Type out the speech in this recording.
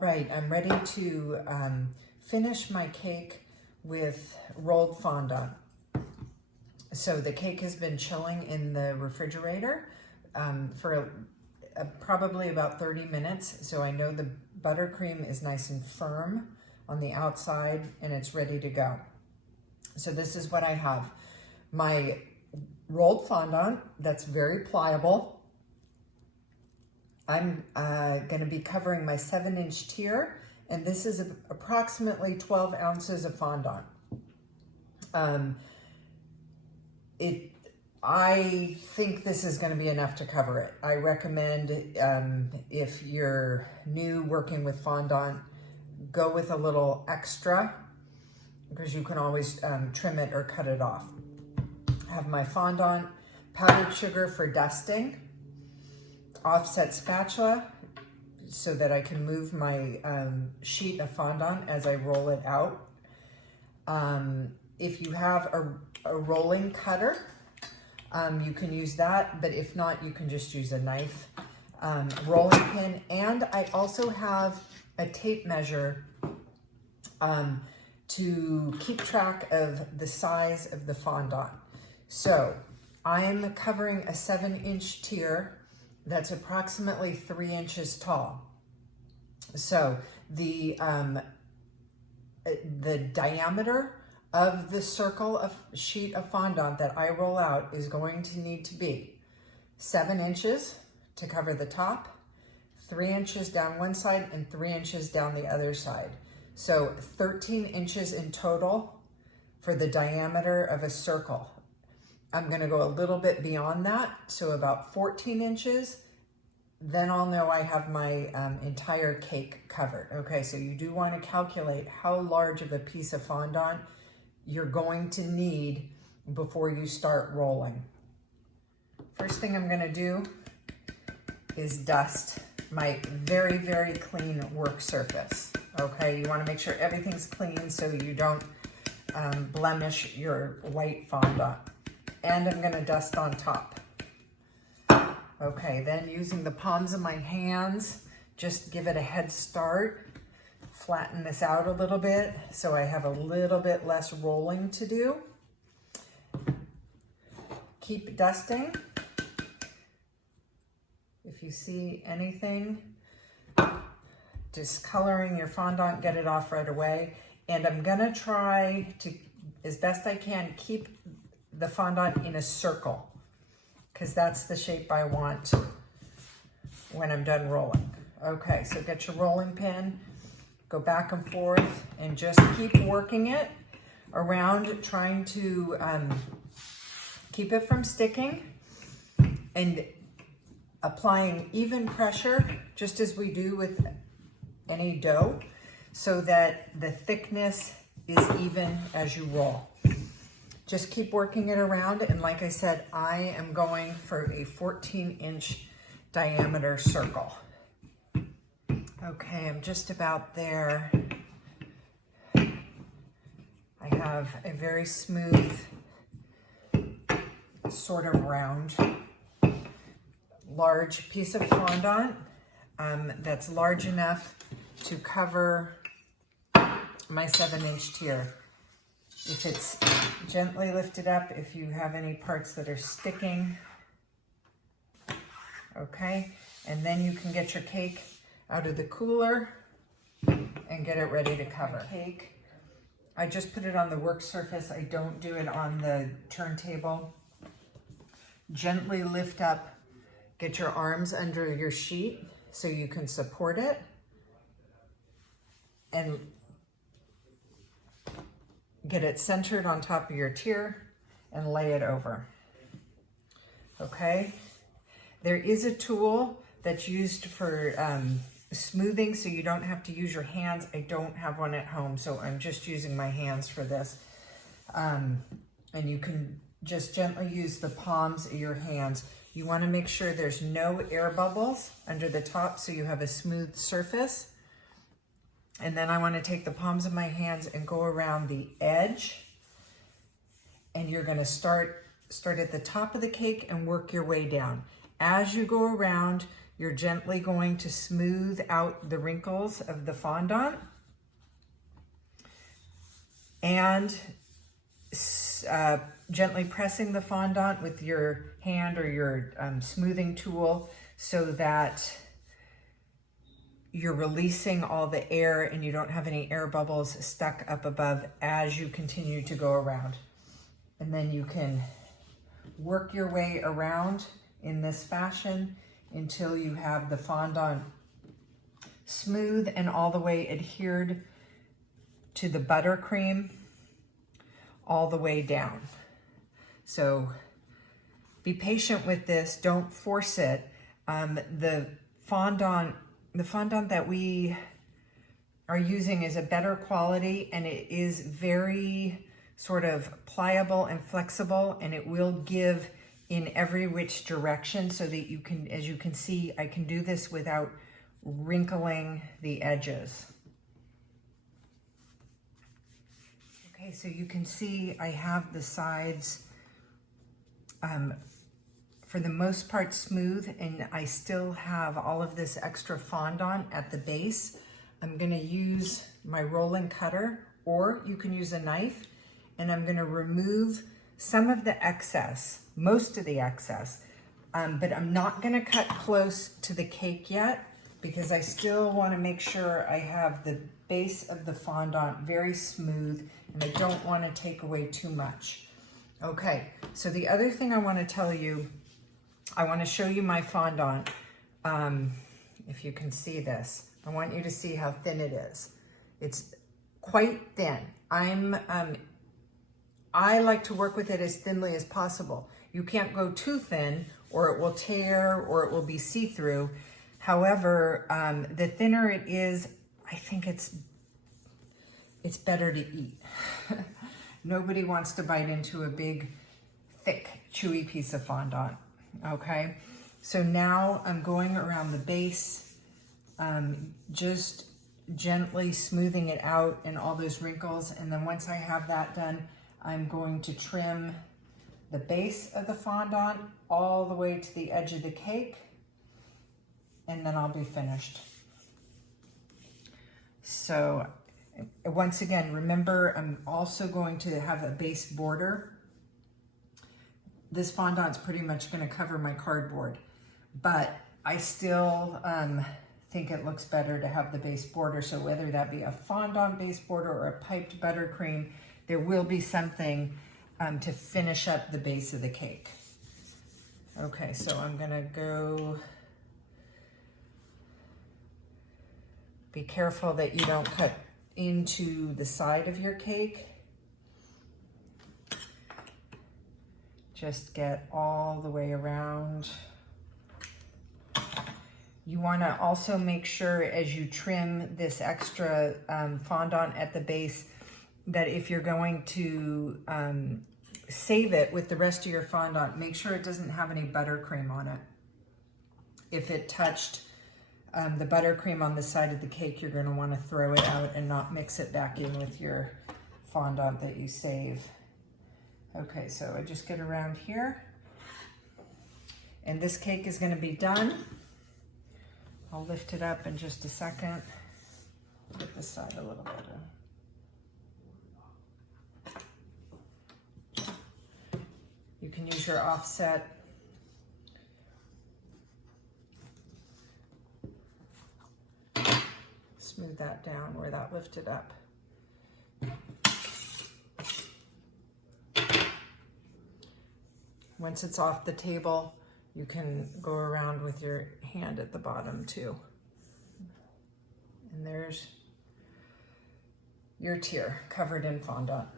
Right, I'm ready to finish my cake with rolled fondant. So the cake has been chilling in the refrigerator for probably about 30 minutes. So I know the buttercream is nice and firm on the outside and it's ready to go. So this is what I have. My rolled fondant that's very pliable. I'm going to be covering my 7-inch tier, and this is approximately 12 ounces of fondant. I think this is going to be enough to cover it. I recommend if you're new working with fondant, go with a little extra because you can always trim it or cut it off. I have my fondant, powdered sugar for dusting, offset spatula so that I can move my sheet of fondant as I roll it out. If you have a rolling cutter, you can use that, but if not, you can just use a knife, rolling pin, and I also have a tape measure to keep track of the size of the fondant. So I'm covering a 7-inch tier that's approximately 3 inches tall. So the diameter of the circle of sheet of fondant that I roll out is going to need to be 7 inches to cover the top, 3 inches down one side and 3 inches down the other side. So 13 inches in total for the diameter of a circle. I'm going to go a little bit beyond that, so about 14 inches. Then I'll know I have my entire cake covered. Okay, so you do want to calculate how large of a piece of fondant you're going to need before you start rolling. First thing I'm going to do is dust my very, very clean work surface. Okay, you want to make sure everything's clean so you don't blemish your white fondant. And I'm going to dust on top. Okay, then using the palms of my hands, just give it a head start. Flatten this out a little bit so I have a little bit less rolling to do. Keep dusting. If you see anything discoloring your fondant, get it off right away. And I'm gonna try to, as best I can, keep the fondant in a circle because that's the shape I want when I'm done rolling. Okay, so get your rolling pin, go back and forth and just keep working it around, trying to keep it from sticking and applying even pressure just as we do with any dough so that the thickness is even as you roll. Just keep working it around, and like I said, I am going for a 14-inch diameter circle. Okay, I'm just about there. I have a very smooth, sort of round, large piece of fondant that's large enough to cover my 7-inch tier. If it's gently lifted up, if you have any parts that are sticking. Okay, and then you can get your cake out of the cooler and get it ready to cover. Cake, I just put it on the work surface. I don't do it on the turntable. Gently lift up, get your arms under your sheet so you can support it, and get it centered on top of your tier and lay it over. Okay, there is a tool that's used for smoothing so you don't have to use your hands. I don't have one at home, so I'm just using my hands for this. And you can just gently use the palms of your hands. You want to make sure there's no air bubbles under the top so you have a smooth surface. And then I want to take the palms of my hands and go around the edge. And you're going to start at the top of the cake and work your way down. As you go around, You're gently going to smooth out the wrinkles of the fondant and gently pressing the fondant with your hand or your smoothing tool so that you're releasing all the air and you don't have any air bubbles stuck up above as you continue to go around. And then you can work your way around in this fashion until you have the fondant smooth and all the way adhered to the buttercream all the way down. So be patient with this, don't force it. The fondant that we are using is a better quality, and it is very sort of pliable and flexible, and it will give in every which direction so that you can, as you can see, I can do this without wrinkling the edges. Okay, so you can see I have the sides for the most part smooth, and I still have all of this extra fondant at the base. I'm gonna use my rolling cutter, or you can use a knife, and I'm gonna remove some of the excess, most of the excess, but I'm not gonna cut close to the cake yet because I still wanna make sure I have the base of the fondant very smooth, and I don't wanna take away too much. Okay, so the other thing I wanna tell you, I wanna show you my fondant. If you can see this, I want you to see how thin it is. It's quite thin. I like to work with it as thinly as possible. You can't go too thin or it will tear or it will be see-through. However, the thinner it is, I think it's better to eat. Nobody wants to bite into a big, thick, chewy piece of fondant, okay? So now I'm going around the base, just gently smoothing it out and all those wrinkles. And then once I have that done, I'm going to trim the base of the fondant all the way to the edge of the cake, and then I'll be finished. So once again, remember, I'm also going to have a base border. This fondant's pretty much going to cover my cardboard, but I still think it looks better to have the base border. So whether that be a fondant base border or a piped buttercream, there will be something to finish up the base of the cake. Okay, so I'm gonna go, be careful that you don't cut into the side of your cake. Just get all the way around. You wanna also make sure as you trim this extra fondant at the base that if you're going to save it with the rest of your fondant, make sure it doesn't have any buttercream on it. If it touched the buttercream on the side of the cake, you're gonna wanna throw it out and not mix it back in with your fondant that you save. Okay, so I just get around here, and this cake is gonna be done. I'll lift it up in just a second. Get this side a little better. You can use your offset. Smooth that down where that lifted up. Once it's off the table, you can go around with your hand at the bottom too. And there's your tier covered in fondant.